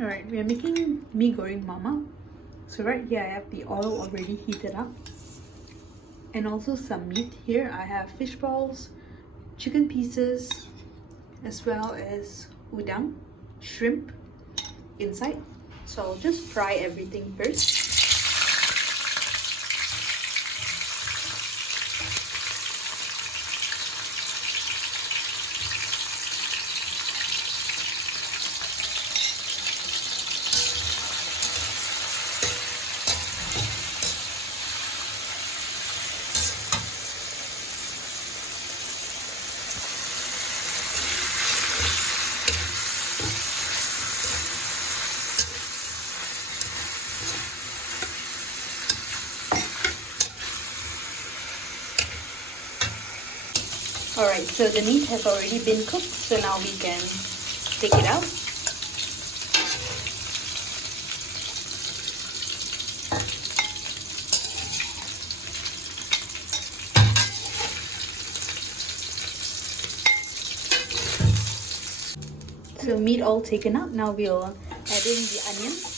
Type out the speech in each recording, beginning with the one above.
Alright, we are making Mee Goreng Mamak. So right here I have the oil already heated up. And also some meat. Here I have fish balls, chicken pieces, as well as udang, shrimp inside. So I'll just fry everything first. Alright, so the meat has already been cooked, so now we can take it out. So meat all taken out, now we'll add in the onions.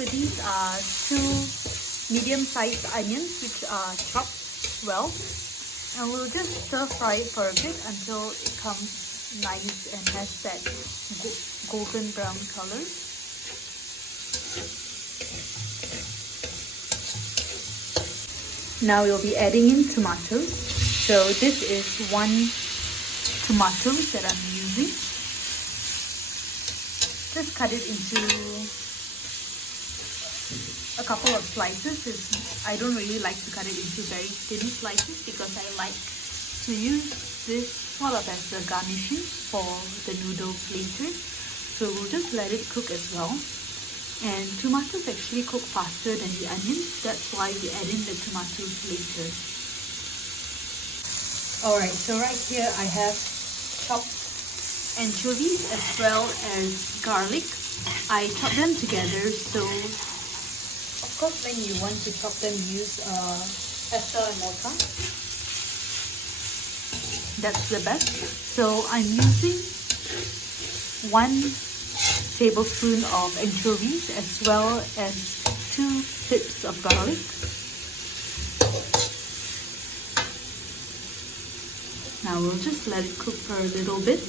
So these are 2 medium-sized onions which are chopped well, and we'll just stir fry it for a bit until it comes nice and has that golden brown color. Now we'll be adding in tomatoes. So this is 1 tomato that I'm using. Just cut it into a couple of slices. I don't really like to cut it into very thin slices because I like to use this sort of as a garnishing for the noodles later. So we'll just let it cook as well. And tomatoes actually cook faster than the onions. That's why we add in the tomatoes later. Alright, so right here I have chopped anchovies as well as garlic. I chop them together, so of course when you want to chop them, use pestle and mortar. That's the best. So I'm using 1 tablespoon of anchovies as well as 2 tips of garlic. Now we'll just let it cook for a little bit.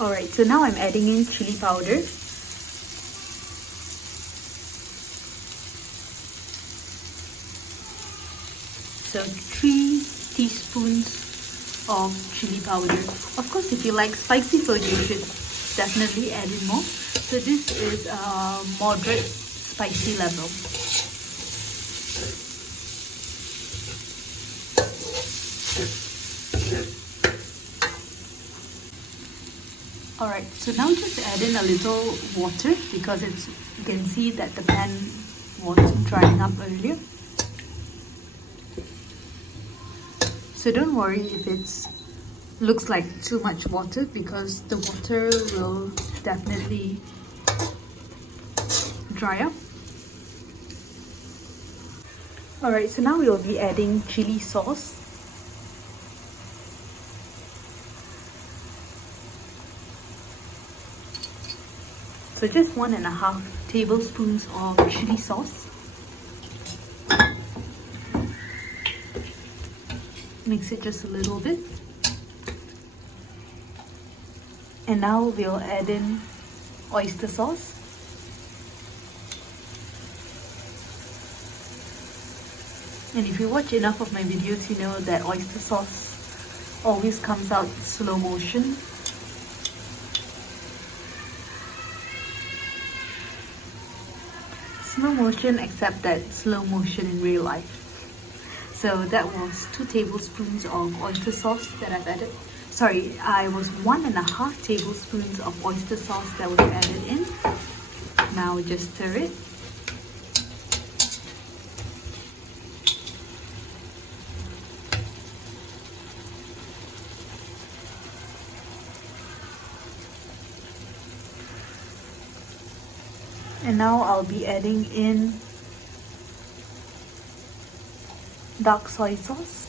Alright, so now I'm adding in chili powder. So 3 teaspoons of chili powder. Of course, if you like spicy food, you should definitely add in more. So this is a moderate spicy level. Alright, so now just add in a little water because you can see that the pan was drying up earlier. So don't worry if it looks like too much water because the water will definitely dry up. Alright, so now we will be adding chili sauce. So just 1.5 tablespoons of chili sauce. Mix it just a little bit. And now we'll add in oyster sauce. And if you watch enough of my videos, you know that oyster sauce always comes out slow motion. Slow motion, except that slow motion in real life. So that was 2 tablespoons of oyster sauce that I've added. Sorry, I was 1.5 tablespoons of oyster sauce that was added in. Now just stir it. And now I'll be adding in dark soy sauce.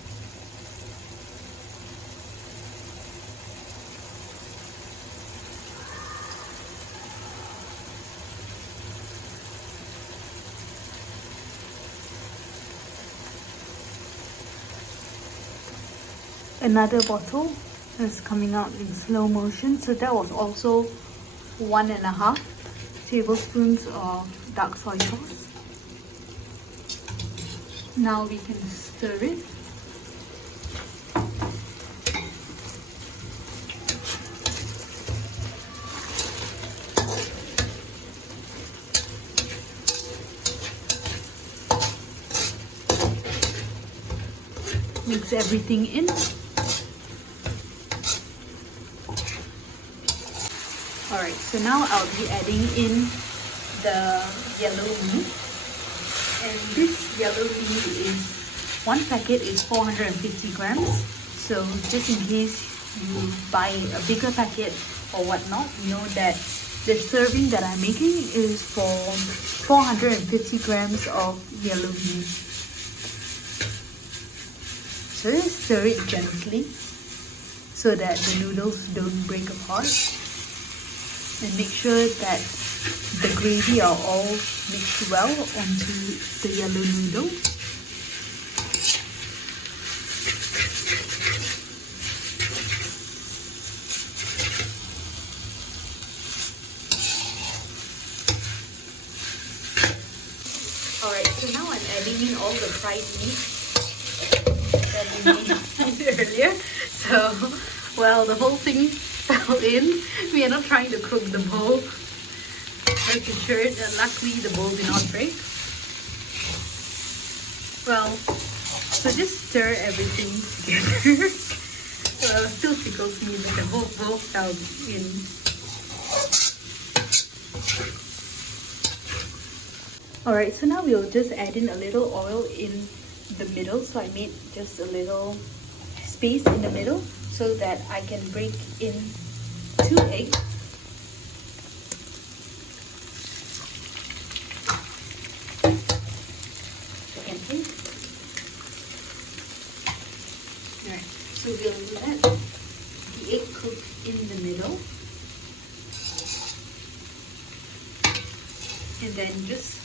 another bottle is coming out in slow motion. So that was also 1.5 tablespoons of dark soy sauce. Now we can stir it. Mix everything in. Alright, so now I'll be adding in the yellow meat. And this yellow meat is, one packet is 450 grams. So just in case you buy a bigger packet or whatnot, you know that the serving that I'm making is for 450 grams of yellow meat. So just stir it gently so that the noodles don't break apart. And make sure that the gravy are all mixed well onto the yellow noodle. Alright, so now I'm adding in all the fried meat that we made earlier. So, well, the whole thing fell in. We are not trying to cook the bowl. Rest assured that luckily the bowl did not break. Well, so just stir everything together. Well, it still tickles me that the whole bowl fell in. Alright, so now we'll just add in a little oil in the middle. So I made just a little space in the middle so that I can break in 2 eggs. Second egg. Alright, so we'll let the egg cook in the middle. And then just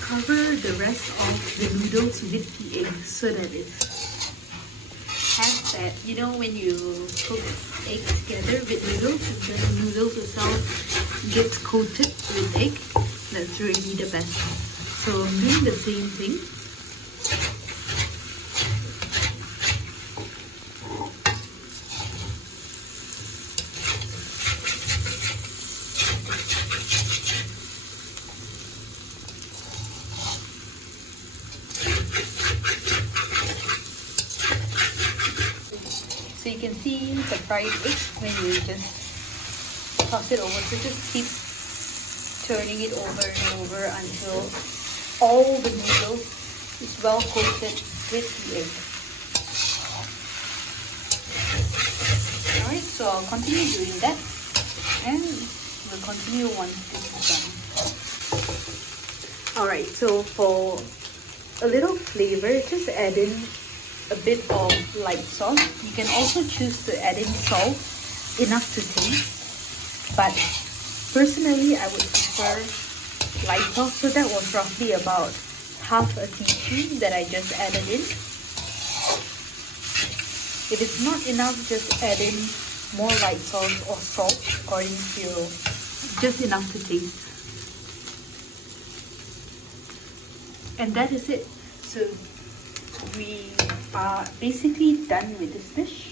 cover the rest of the noodles with the egg so that it has that, you know, when you cook eggs together with noodles, the noodles itself gets coated with egg. That's really the best. So I'm doing the same thing. So you can see the fried egg when you just toss it over. So just keep turning it over and over until all the noodles is well coated with the egg. Alright, so I'll continue doing that and we'll continue once this is done. Alright, so for a little flavor, just add in a bit of light salt. You can also choose to add in salt enough to taste, but personally I would prefer light salt, so that was roughly about half a teaspoon that I just added in. If it's not enough, just add in more light salt or salt according to your, just enough to taste. And that is it. So we are basically done with this dish.